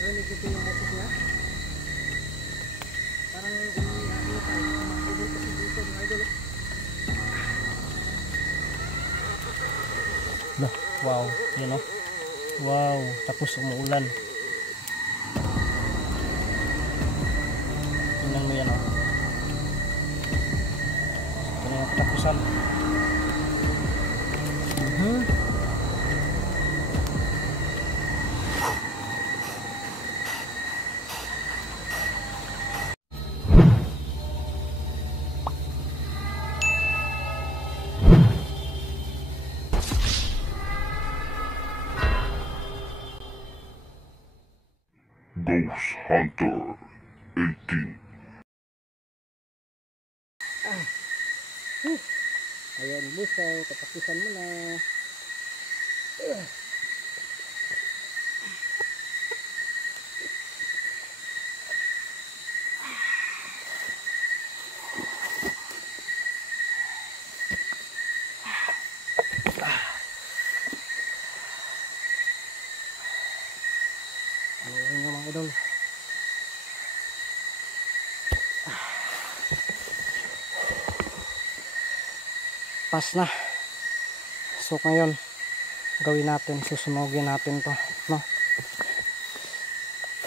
narinig ito yung boses niya. Parang ano tayo, kumakabol kasi dito mga idol. Wow, yun o. Wow, tapos umuulan. Tingnan mo yan o. Ito na yung katapusan. Ghost Hunter 18. Ayan buso, katapusan mo na. Ano rin yung mga idol. Pas na. So ngayon gawin natin, susunogin natin to, no?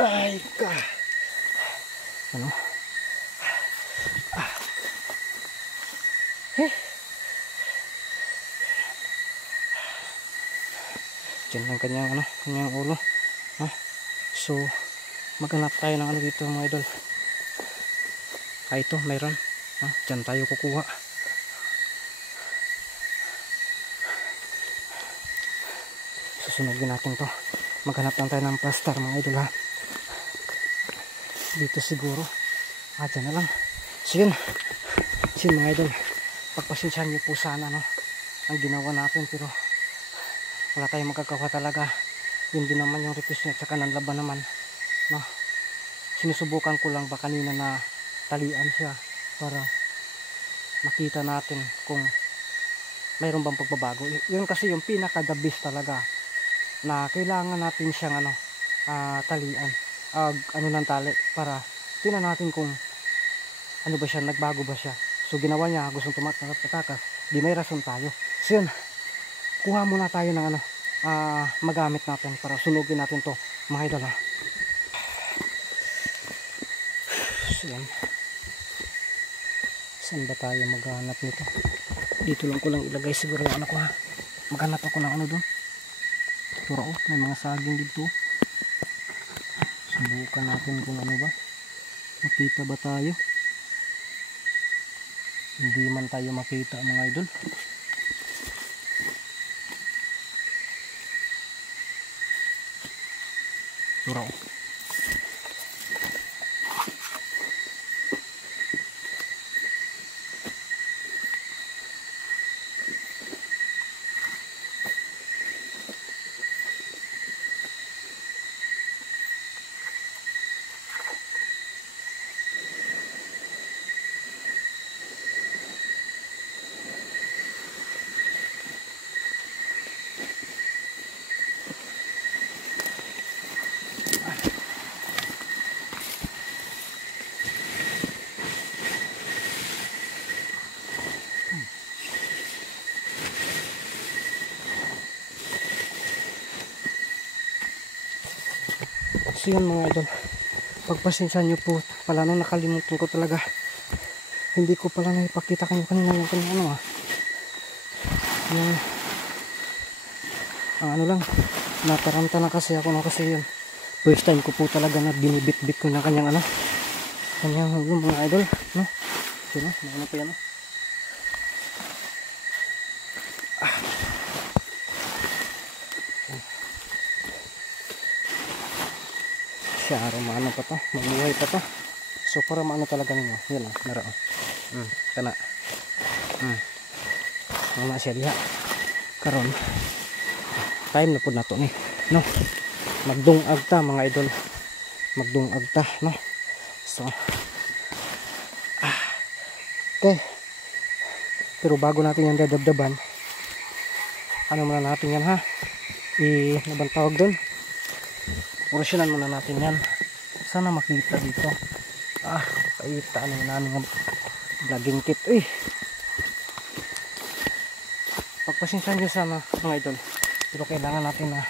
Ay ka. Ano? Diyan ang kanyang ano, kanyang ulo, no? So maghanap tayo ng ano dito mga idol. Ito mayroon, no? Diyan tayo kukuha. Susunogin natin to. Maghanap lang tayo ng plaster mga idol ha. Dito siguro. Dyan na lang. So yun. So yun mga idol. Pagpasensyahan nyo po sana no, ang ginawa natin. Pero wala tayong magagawa talaga. Yun din naman yung request nyo. At saka nanlaban naman. No? Sinusubukan ko lang ba kanina na talian siya. Para makita natin kung mayroon bang pagbabago. Yun kasi yung pinaka the best talaga. Na kailangan natin siyang ano, talian, ano ng tali para tingnan natin kung ano ba siya, nagbago ba siya. So ginawa niya, gustong tumatakas, di may rason tayo. So yun, kuha muna tayo ng ano, magamit natin para sunugin natin to mga idol ha. So yan, saan ba tayo maghanap nito? Dito lang ko lang ilagay siguro yung ano ko ha. Maghanap ako ng ano doon. Pero may mga saging dito. Subukan natin kung ano ba. Makita ba tayo? Hindi man tayo makita mga idol. Pero so yun mga idol, pagpasensya nyo po pala, nung nakalimutan ko talaga, hindi ko pala naipakita kanyo kanina yung kanina ano yung ano lang, nataranta na kasi ako no, kasi yun first time ko po talaga na binibit-bit ko na kanyang ano, kanyang hulong mga idol, no? So no, ano pa yan no? Siya maano pa to, mamuhay pa to. So para maano talaga ninyo, yun o, naroon. Kana. Mama siya diha. Karon time na po na to ni, no? Magdungag ta mga idol. Magdungag ta, no? So okay. Pero bago natin yan dadabdaban, ano muna natin yan ha? Nabang tawag doon? Porosyonan muna natin yan. Sana makita dito. Kaita. Ano yung namin ng vlogging kit. Pagpasensyahan nyo sana mga idol. Pero kailangan natin na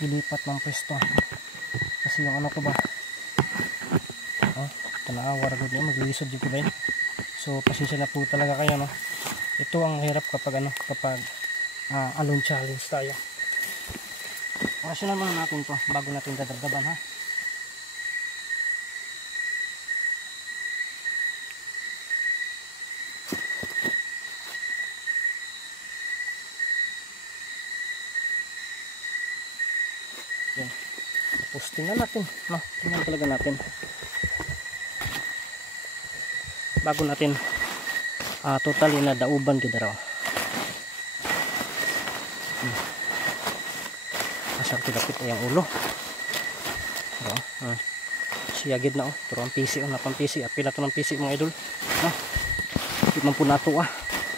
ilipat ng pwesto. Kasi yung ano ko ba. Tanaawar ko din. Maglilisod dito ba yun. So pasensya na po talaga kayo, no. Ito ang hirap kapag alone challenge tayo. Pasensya naman natin to bago natin dadagdagan, ha. Yan. Tapos tingnan natin, no. Tingnan talaga natin. Bago natin totally na dauban kita raw. Asar tilapit ay ang ulo. Siyagid na pero ang PC na pampisi. Apila to ng PC mga idol. Di man po nato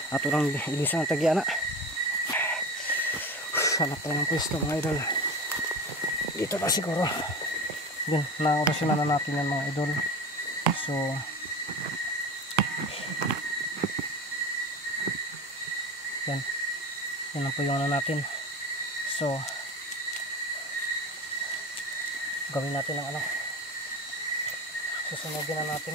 ato lang ilisan ang tagya na. Sana pa ng pwesto mga idol. Dito na siguro. Yan, na-orasyon na natin yan mga idol. So yan ang po yung natin. So gawin natin ang susunogin na natin.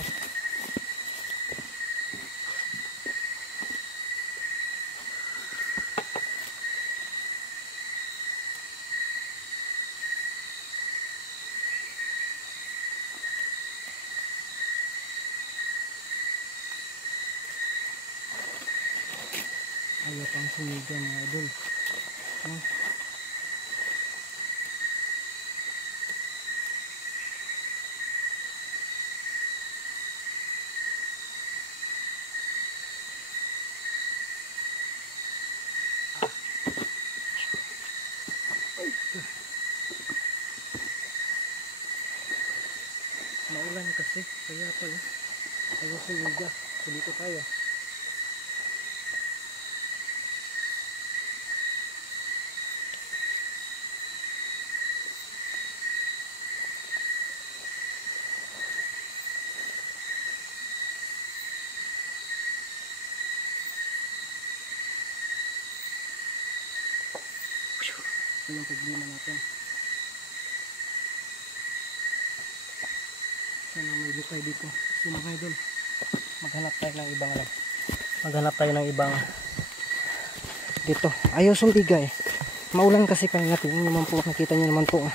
Ayaw pang sumiga mga idol. Maulan kasi kaya pala ayaw sumiga. So dito tayo. Ito yung problema natin. Sana may lukay dito. So mga idol, maghanap tayo ng ibang maghanap tayo ng ibang dito. Ayaw sumbigay. Maulan kasi kaya natin. Yung naman po, nakita nyo naman po.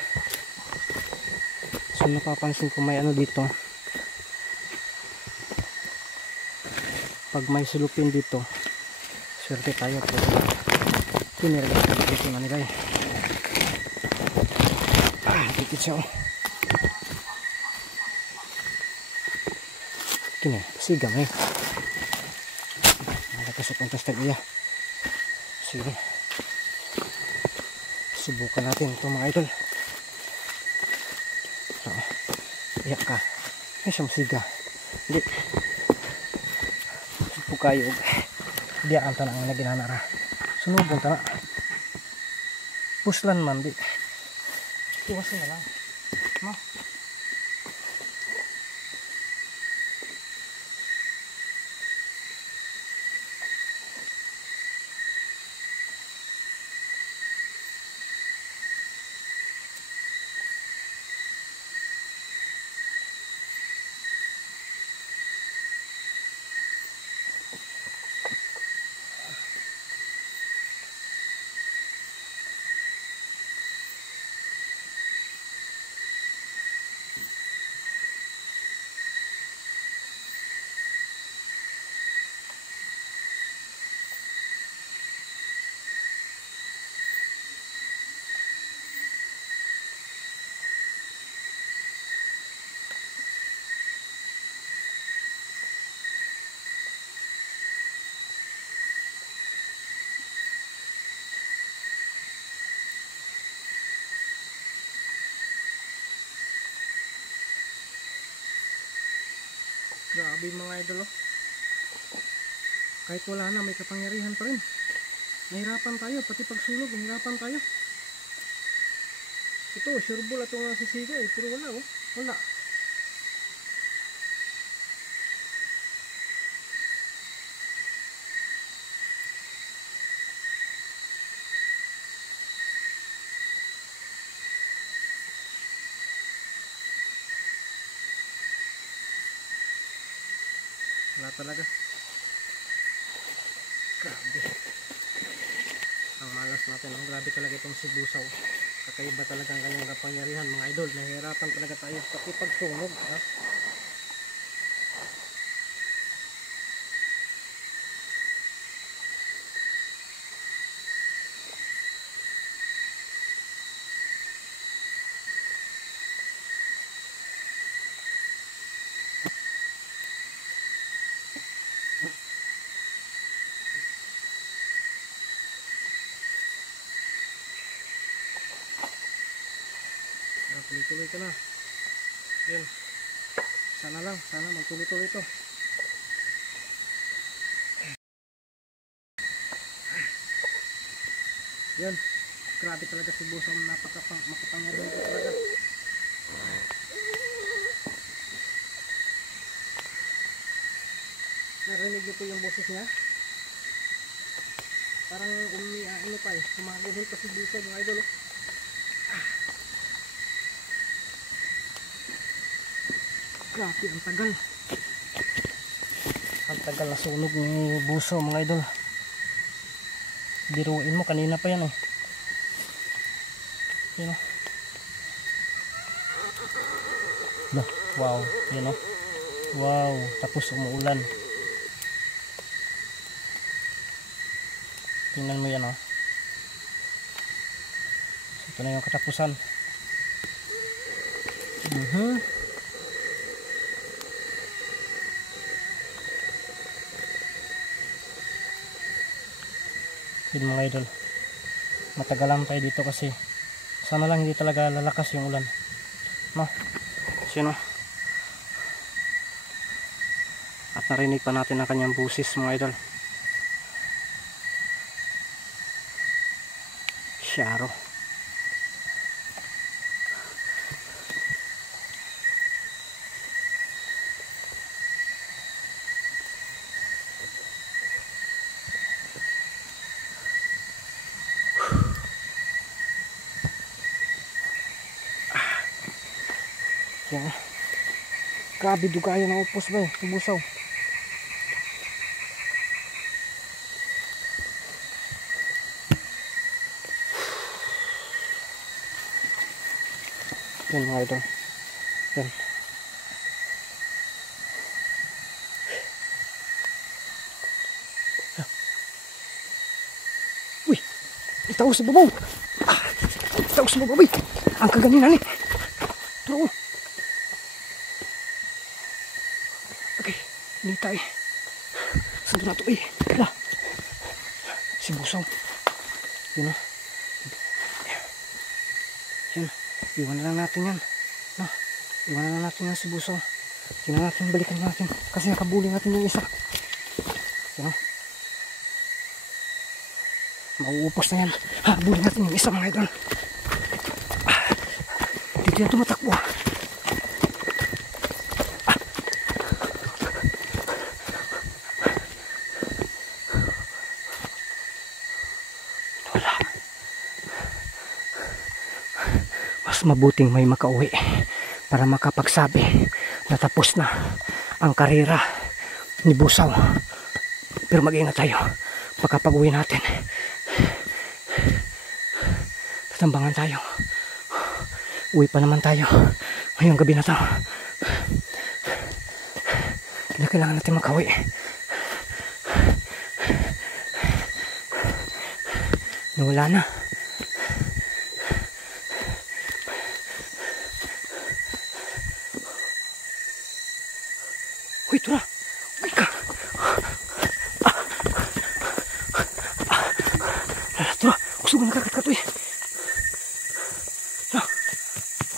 So napapansin ko may dito. Pag may sulupin dito, swerte tayo po. Piniragay ko dito na nilay. Dikit siya kini, sigam Nalakas at puntas tag iya. Sige. Subukan natin ito mga idol. Iyak ka. Ay siyang siga. Hindi. Supo kayo. Diya ang tanang na ginanara. Sunubong tanang. Puslan man di. Iwasin na lang. No? Grabe mga idol. Kahit wala na, may kapangyarihan pa rin. Nahirapan tayo, pati pagsulog, nahirapan tayo. Ito, sureball ato nga sisigay. Pero wala oh. Wala. Wala talaga. Grabe. Ang malas natin. Ang grabe talaga itong si Busaw. Kakaiba talaga ang kanyang kapangyarihan mga idol. Nahihirapan talaga tayo pati pagsunog. Ha? Tuloy-tuloy ka na. Yun. Sana lang. Sana magtuloy-tuloy ito. Yun. Grabe talaga si Busaw. Makapangyarihan ito talaga. Narinig niyo po yung boses niya. Parang ano pa eh. Sumaguhol pa si Busaw mga idol. Grabe ang tagal. Ang tagal na sunog ni Busaw mga idol. Biruin mo kanina pa yan eh. Yun o. Wow. Yun o. Wow. Tapos umuulan. Tingnan mo yan o. So, ito na yung katapusan. Yun mga idol, matagalan tayo dito kasi sana lang hindi talaga lalakas yung ulan, no? Sino? At narinig pa natin ang kanyang busis mga idol. Syaro. Yan. Grabe dugayo ng upos ba eh. Busaw. Yan mga idol. Yan. Uy! Itaw sa babaw! Itaw sa babaw! Ang kaganinan eh! Turo! Hindi tayo. Saan na ito eh? Wala. Si Busaw. Yun o. Yan. Iwan na lang natin yan. No? Iwan na lang natin yan si Busaw. Tingnan natin, balikan natin. Kasi nakabuli natin yung isa. Yan o. Mauupos na yan. Habulin natin yung isa mga idol. Dito yan tumatakbo. Mas mabuting may makauwi para makapagsabi na tapos na ang karera ni Busaw. Pero mag-ingat tayo baka pag-uwi natin tatambangan tayo. Uwi pa naman tayo ngayong gabi na to. Kailangan natin makauwi. Nawala na. Uy, tura! Uy ka! Tura! Gusto ko nakakakat eh.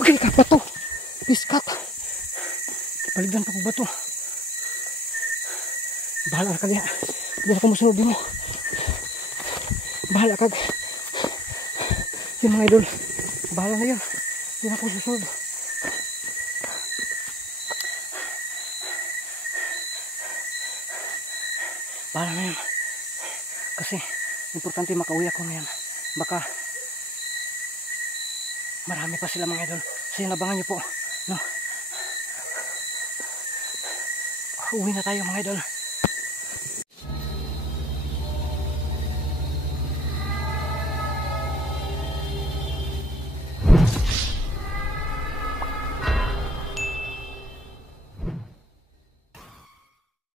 Okay, kapat to. Piskat. Paligdan pa ko ba to? Bahala ka diya. Bahala ka mo sunubi mo. Bahala ka. Yun mga idol. Bahala na yun. Hindi na po susunod. Bahala na yun. Kasi, importante makauwi ako ngayon. Baka, marami pa sila mga idol. So yun, abangan nyo po. No? Uwi na tayo mga idol.